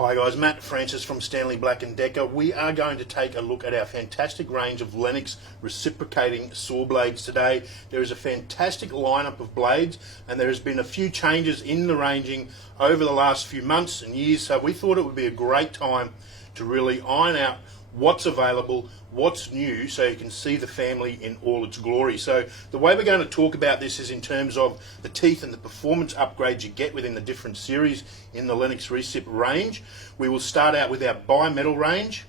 Hi guys, Matt Francis from Stanley Black & Decker. We are going to take a look at our fantastic range of Lennox reciprocating saw blades today. There is a fantastic lineup of blades and there has been a few changes in the ranging over the last few months and years, so we thought it would be a great time to really iron out what's available, what's new, so you can see the family in all its glory. So the way we're going to talk about this is in terms of the teeth and the performance upgrades you get within the different series in the Lennox RECIP range. We will start out with our bimetal range,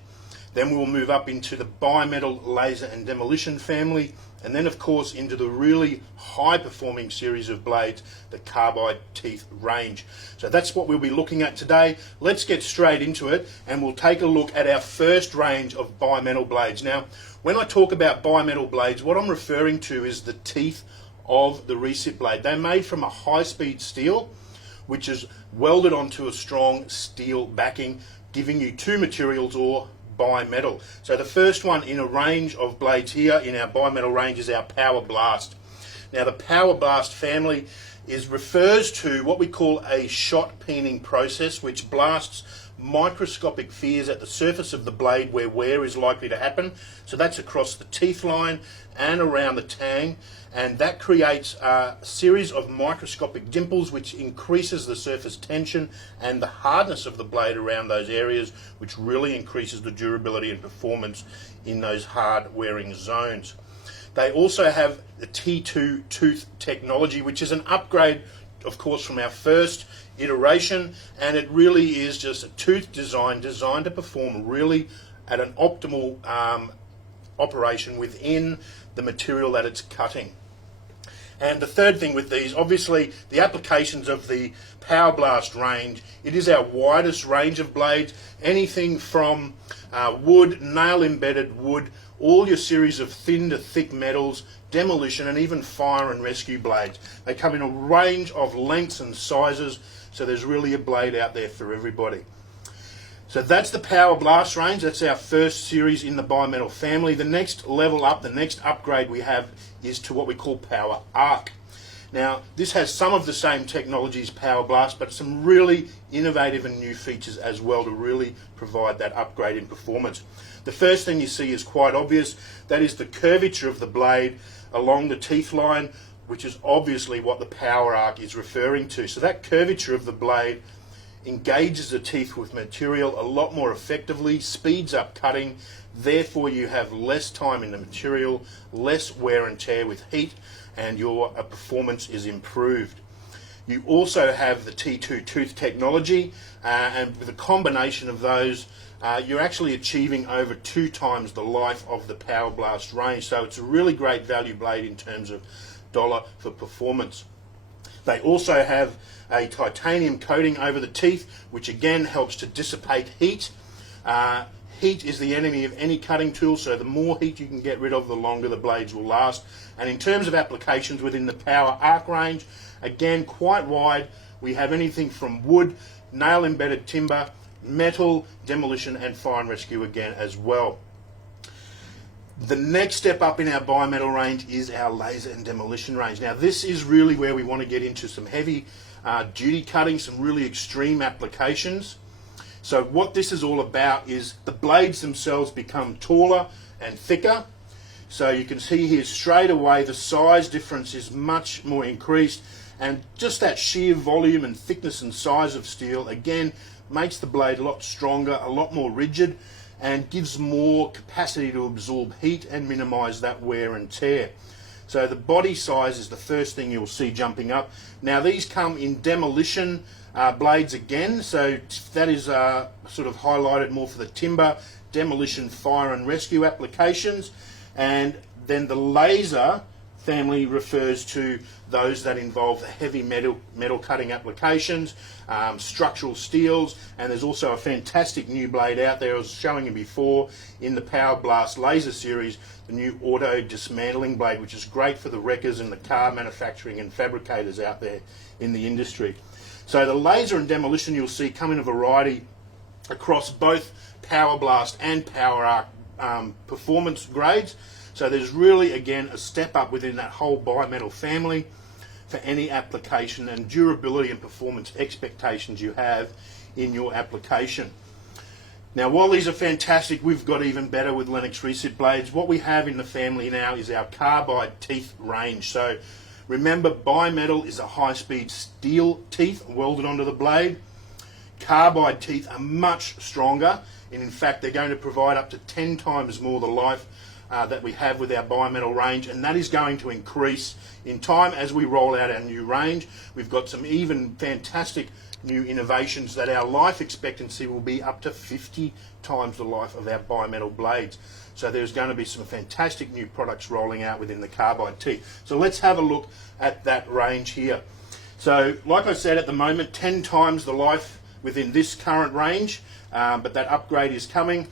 then we will move up into the bimetal laser and demolition family, and then of course into the really high performing series of blades, the carbide teeth range. So that's what we'll be looking at today. Let's get straight into it and we'll take a look at our first range of bimetal blades. Now when I talk about bimetal blades, what I'm referring to is the teeth of the RECIP blade. They're made from a high speed steel which is welded onto a strong steel backing, giving you two materials or bimetal. So the first one in a range of blades here in our bimetal range is our Power Blast. Now the Power Blast family refers to what we call a shot peening process, which blasts microscopic fears at the surface of the blade where wear is likely to happen. So that's across the teeth line and around the tang, and that creates a series of microscopic dimples which increases the surface tension and the hardness of the blade around those areas, which really increases the durability and performance in those hard wearing zones. They also have the T2 tooth technology, which is an upgrade of course from our first iteration, and it really is just a tooth designed to perform really at an optimal operation within the material that it's cutting. And the third thing with these, obviously the applications of the Power Blast range, it is our widest range of blades, anything from wood, nail embedded wood, all your series of thin to thick metals, demolition, and even fire and rescue blades. They come in a range of lengths and sizes, so there's really a blade out there for everybody. So that's the Power Blast range. That's our first series in the bimetal family. The next level up, the next upgrade we have is to what we call Power Arc. Now this has some of the same technology as Power Blast, but some really innovative and new features as well to really provide that upgrade in performance. The first thing you see is quite obvious. That is the curvature of the blade along the teeth line, which is obviously what the Power Arc is referring to. So that curvature of the blade engages the teeth with material a lot more effectively, speeds up cutting, therefore you have less time in the material, less wear and tear with heat, and your performance is improved. You also have the T2 tooth technology, and with a combination of those you're actually achieving over 2 times the life of the Power Blast range, so it's a really great value blade in terms of dollar for performance. They also have a titanium coating over the teeth, which again helps to dissipate heat. Heat is the enemy of any cutting tool, so the more heat you can get rid of, the longer the blades will last. And in terms of applications within the Power Arc range, again quite wide. We have anything from wood, nail embedded timber, metal, demolition, and fire and rescue again as well. The next step up in our bimetal range is our laser and demolition range. Now this is really where we want to get into some heavy duty cutting, some really extreme applications. So what this is all about is the blades themselves become taller and thicker. So you can see here straight away the size difference is much more increased, and just that sheer volume and thickness and size of steel again makes the blade a lot stronger, a lot more rigid, and gives more capacity to absorb heat and minimize that wear and tear. So the body size is the first thing you'll see jumping up. Now these come in demolition blades again, so that is sort of highlighted more for the timber, demolition, fire and rescue applications. And then the laser family refers to those that involve the heavy metal cutting applications, structural steels, and there's also a fantastic new blade out there I was showing you before in the Power Blast laser series, the new auto dismantling blade, which is great for the wreckers and the car manufacturing and fabricators out there in the industry. So the laser and demolition you'll see come in a variety across both Power Blast and Power Arc performance grades. So there's really again a step up within that whole bimetal family for any application and durability and performance expectations you have in your application. Now, while these are fantastic, we've got even better with Lennox RECIP blades. What we have in the family now is our carbide teeth range. So remember, bimetal is a high-speed steel teeth welded onto the blade. Carbide teeth are much stronger, and in fact they're going to provide up to 10 times more the life that we have with our bimetal range, and that is going to increase in time as we roll out our new range. We've got some even fantastic new innovations that our life expectancy will be up to 50 times the life of our bimetal blades. So there's going to be some fantastic new products rolling out within the carbide teeth. So let's have a look at that range here. So like I said, at the moment 10 times the life within this current range, but that upgrade is coming.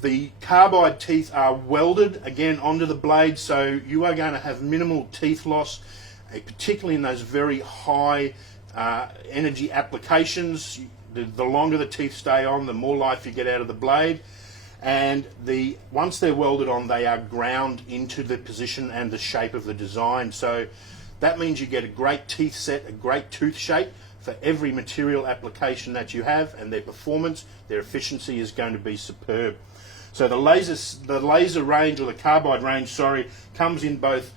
The carbide teeth are welded again onto the blade, so you are going to have minimal teeth loss, particularly in those very high energy applications. The longer the teeth stay on, the more life you get out of the blade. And once they're welded on, they are ground into the position and the shape of the design. So that means you get a great teeth set, a great tooth shape for every material application that you have, and their performance, their efficiency is going to be superb. So the laser range, or the carbide range, sorry, comes in both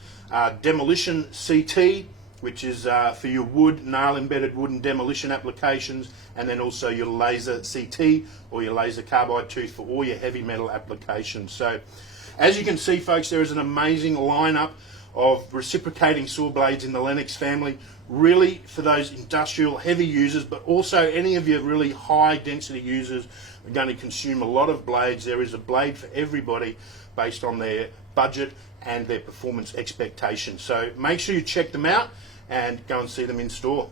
Demolition CT, which is for your wood, nail-embedded wooden demolition applications, and then also your laser CT, or your laser carbide tooth, for all your heavy metal applications. So as you can see, folks, there is an amazing lineup of reciprocating saw blades in the Lennox family, really for those industrial heavy users, but also any of your really high density users are going to consume a lot of blades. There is a blade for everybody based on their budget and their performance expectations. So make sure you check them out and go and see them in store.